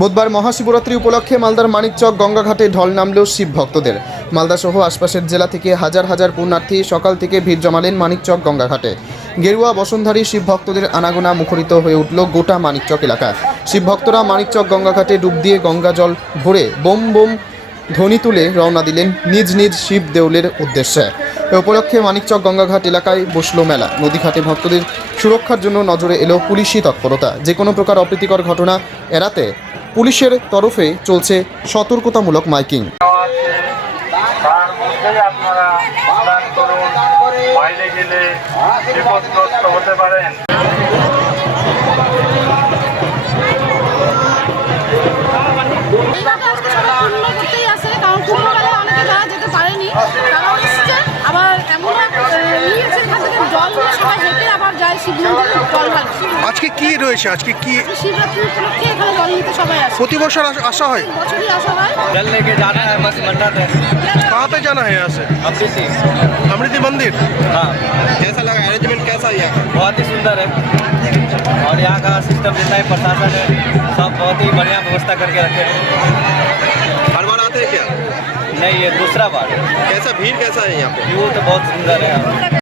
বুধবার মহাশিবরাত্রি উপলক্ষে মালদার মানিকচক গঙ্গাঘাটে ঢল নামল শিব ভক্তদের। মালদা সহ আশপাশের জেলা থেকে হাজার হাজার পুণ্যার্থী সকাল থেকে ভিড় জমালেন মানিকচক গঙ্গাঘাটে। গেরুয়া, বসুন্ধরী শিব ভক্তদের আনাগোনা মুখরিত হয়ে উঠল গোটা মানিকচক এলাকা। শিব ভক্তরা মানিকচক গঙ্গাঘাটে ডুব দিয়ে গঙ্গা জল ভরে বোম বোম ধ্বনি তুলে রওনা দিলেন নিজ নিজ শিব দেউলের উদ্দেশ্যে। এ উপলক্ষে মানিকচক গঙ্গাঘাট এলাকায় বসল মেলা। নদীঘাটে ভক্তদের সুরক্ষার জন্য নজরে এলো পুলিশি তৎপরতা। যে কোনো প্রকার অপ্রীতিকর ঘটনা এড়াতে পুলিশের তরফে চলছে সতর্কতামূলক মাইকিং তার মধ্যেই আপনারা স্নান করুন বাইরে গেলে বিপদগ্রস্ত হতে পারেন আজকে কি রয়েছে আজকে কি শিবরাত্রি উপলক্ষে এখানে জল प्रति बच्चों आशा है जल लेके जाना है बस कहाँ पे जाना है यहाँ से? अमृति। अमृति मंदिर? हाँ। कैसा लगा? अरेंजमेंट कैसा है बहुत ही सुंदर है। और यहाँ का सिस्टम जितना ही प्रशासन है सब बहुत ही बढ़िया व्यवस्था करके रखे हैं। हर बार आते हैं क्या? नहीं ये दूसरा बार कैसा भीड़ कैसा है यहाँ पे? व्यू तो बहुत सुंदर है।